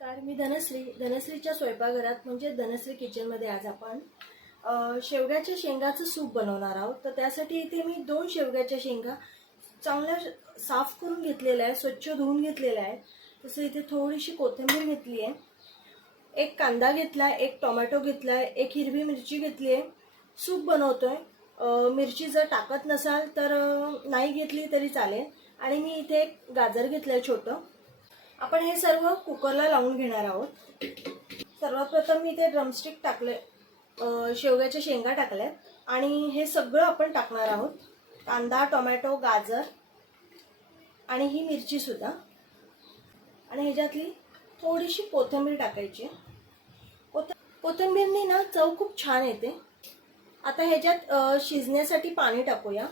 नमस्कार मी धनश्री. धनश्रीच्या स्वयंपाकघरात म्हणजे धनश्री किचनमध्ये आज आपण शेवग्याच्या शेंगाचं सूप बनवणार आहोत. तर त्यासाठी इथे मी दोन शेवग्याच्या शेंगा चांगल्या साफ करून घेतलेल्या आहे स्वच्छ धुवून घेतलेल्या आहे तसं इथे थोडीशी कोथिंबीर घेतली आहे. एक कांदा घेतला आहे एक टोमॅटो घेतला आहे एक हिरवी मिरची घेतली आहे. सूप बनवतोय. आहे मिरची जर टाकत नसाल तर नाही घेतली तरी चालेल. आणि मी इथे एक गाजर घेतलं आहे छोटं. आपण हे सर्व कुकरला लावून घेणार आहोत. सर्वात प्रथम मी इथे ड्रमस्टिक टाकले शेवग्याच्या शेंगा टाकल्यात आणि हे सगळं आपण टाकणार आहोत. कांदा टोमॅटो गाजर आणि ही मिरची सुद्धा. आणि ह्याच्यातली थोडीशी कोथिंबीर टाकायची. कोथ कोथिंबीरने ना चव खूप छान येते. आता ह्याच्यात शिजण्यासाठी पाणी टाकूया.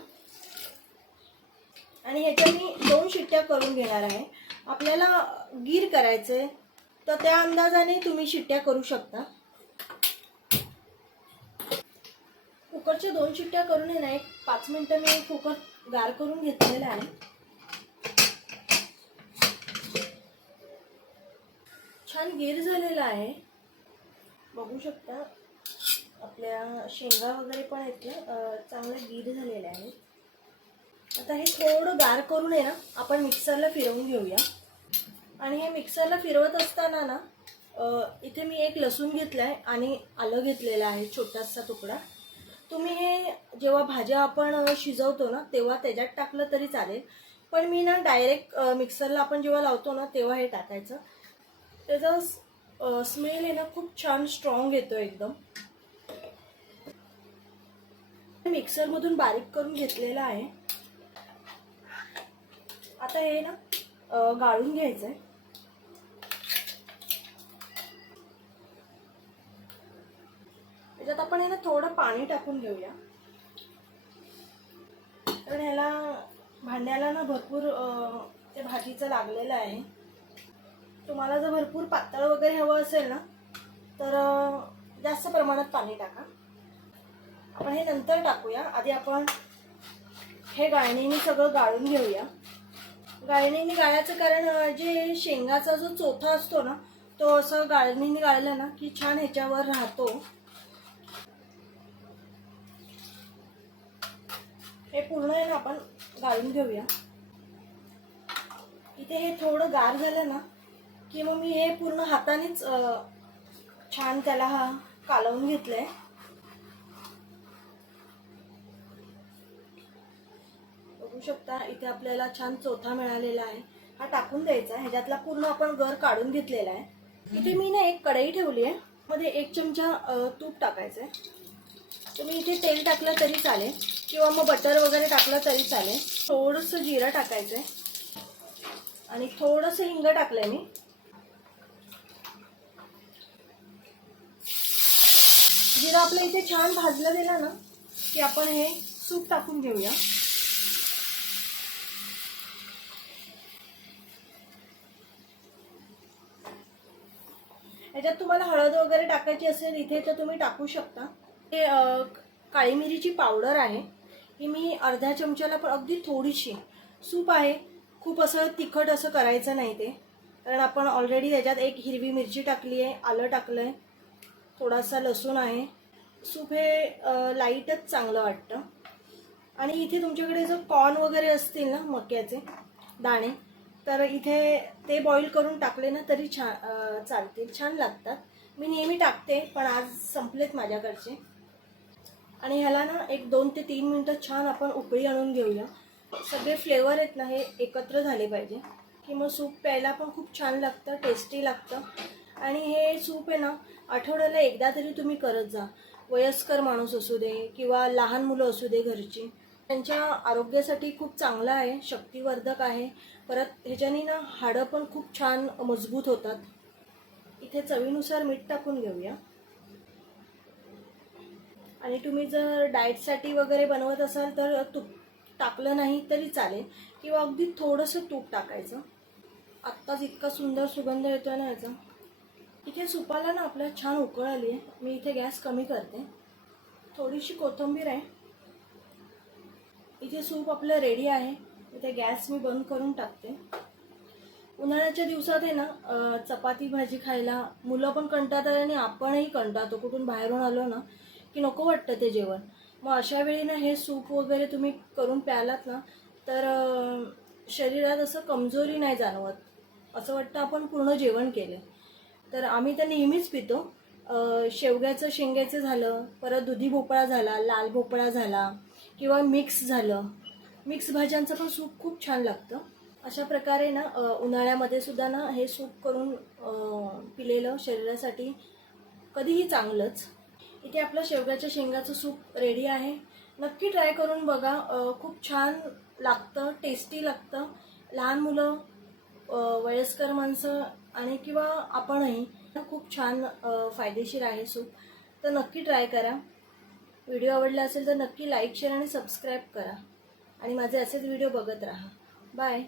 आणि ह्याच्या मी दोन शिट्ट्या करून घेणार आहे. आपल्याला गीर करायचंय तर त्या अंदाजाने तुम्ही शिट्ट्या करू शकता. कुकरच्या दोन शिट्ट्या करून आहे ना एक पाच मिनटं मी कुकर गार करून घेतलेला आहे. छान गीर झालेला आहे. बघू शकता आपल्या शेंगा वगैरे पण आहेत ना गिर चांगल्या गीर झालेल्या आहेत आता हे थोडं गार करून आहे ना आपण मिक्सरला फिरवून घेऊया. आणि हे मिक्सरला फिरवत असताना ना इथे मी एक लसूण घेतला आहे आणि आलं घेतलेलं आहे छोटासा तुकडा. तुम्ही हे जेव्हा भाज्या आपण शिजवतो ना तेव्हा त्याच्यात टाकलं तरी चालेल. पण मी ना डायरेक्ट मिक्सरला आपण जेव्हा लावतो ना तेव्हा हे टाकायचं. त्याचा स्मेल आहे ना खूप छान स्ट्रॉंग येतो एकदम. मिक्सरमधून बारीक करून घेतलेलं आहे. आता हे ना गाळून गाळून घ्यायचंय. त्याच्यात आपण हे ना थोडं पाणी टाकून घेऊया. कारण ह्याला भांड्याला ना भरपूर ते भाजीचं लागलेलं आहे. तुम्हाला जर भरपूर पातळ वगैरे हवं असेल ना तर जास्त प्रमाणात पाणी टाका. आपण हे नंतर टाकूया. आधी आपण हे गाळणीने सगळं गाळून घेऊया. गाळणीने गाळायचं कारण जे शेंगाचा जो चोथा असतो ना तो असं गाळणीने गाळला ना की छान ह्याच्यावर राहतो. हे पूर्ण आहे ना आपण गाळून घेऊया. इथे हे थोडं गार झालं ना की मग मी हे पूर्ण हातानेच छान त्याला हा कालवून घेतलंय. बघू शकता. इथे आपल्याला छान चोथा मिळालेला आहे. हा टाकून द्यायचा आहे. ह्याच्यातला पूर्ण आपण गर काढून घेतलेला आहे. इथे मी ना एक कढई ठेवली आहे. मध्ये एक चमचा तूप टाकायचं आहे. तुम्ही इथे तेल टाकलं तरी चालेल. किंवा मग बटर वगैरे टाकलं तरी चालेल. थोडंसं जिरं टाकायचं आहे. आणि थोडंसं हिंग टाकलंय मी. जिरं आपलं इथे छान भाजलं गेलं ना की आपण हे सूप टाकून घेऊया. याच्यात तुम्हाला हळद वगैरे टाकायची असेल इथे तर तुम्ही टाकू शकता. हे काळी मिरीची पावडर आहे. ही मी अर्ध्या चमच्याला पण अगदी थोडीशी सूप आहे. खूप असं तिखट असं करायचं नाही ते. कारण आपण ऑलरेडी त्याच्यात एक हिरवी मिरची टाकली आहे आलं टाकलं आहे थोडासा लसूण आहे. सूप हे लाईटच चांगलं वाटतं. आणि इथे तुमच्याकडे जर कॉर्न वगैरे असतील ना मक्याचे दाणे तर इथे ते बॉईल करून टाकले ना तरी छान चालतील. छान लागतात. मी नेहमी टाकते पण आज संपलेत माझ्याकडचे. आणि ह्याला ना एक दोन ते तीन मिनटं छान आपण उकळी आणून घेऊया. सगळे फ्लेवर आहेत ना हे एकत्र झाले पाहिजे. की मग सूप प्यायला पण खूप छान लागतं टेस्टी लागतं. आणि हे सूप आहे ना आठवड्याला एकदा तरी तुम्ही करत जा. वयस्कर माणूस असू दे किंवा लहान मुलं असू दे घरची. त्यांच्या आरोग्यासाठी खूप चांगलं आहे शक्तिवर्धक आहे. परत ह्याच्यानी ना हाडं पण खूप छान मजबूत होतात. इथे चवीनुसार मीठ टाकून घेऊया. आणि तुम्ही जर डाएटसाठी वगैरे बनवत असाल तर तूप टाकलं नाही तरी चालेल. किंवा अगदी थोडंसं तूप टाकायचं. आत्ताच इतका सुंदर सुगंध येतोय ना याचा. इथे सुपाला ना आपल्या छान उकळ आली आहे मी इथे गॅस कमी करते. थोडीशी कोथिंबीर आहे. इथे सूप आपलं रेडी आहे. इथे गॅस मी बंद करून टाकते. उन्हाळ्याच्या दिवसात आहे ना चपाती भाजी खायला मुलं पण कंटाळतात आणि आपणही कंटाळतो. कुठून बाहेरून आलो ना की नको वाटतं ते जेवण. मग अशा वेळी ना हे सूप वगैरे तुम्ही करून प्यालात ना तर शरीरात असं कमजोरी नाही जाणवत. असं वाटतं आपण पूर्ण जेवण केलं तर आम्ही तर नेहमीच पितो. शेवग्याचं शेंग्याचं झालं परत दुधी भोपळा झाला लाल भोपळा झाला किंवा मिक्स झालं. मिक्स भाज्यांचं पण सूप खूप छान लागतं. अशा प्रकारे ना उन्हाळ्यामध्ये सुद्धा ना हे सूप करून पिलेलं शरीरासाठी कधीही चांगलंच. इथे आपलं शेवग्याच्या शेंगाचं सूप रेडी आहे. नक्की ट्राय करून बघा. खूप छान लागतं टेस्टी लागतं. लहान मुलं वयस्कर माणसं आणि किंवा आपणही खूप छान फायदेशीर आहे सूप. तर नक्की ट्राय करा. व्हिडिओ आवडला असेल तर नक्की लाईक शेअर आणि सबस्क्राईब करा. आणि माझे असेच व्हिडिओ बघत राहा. बाय.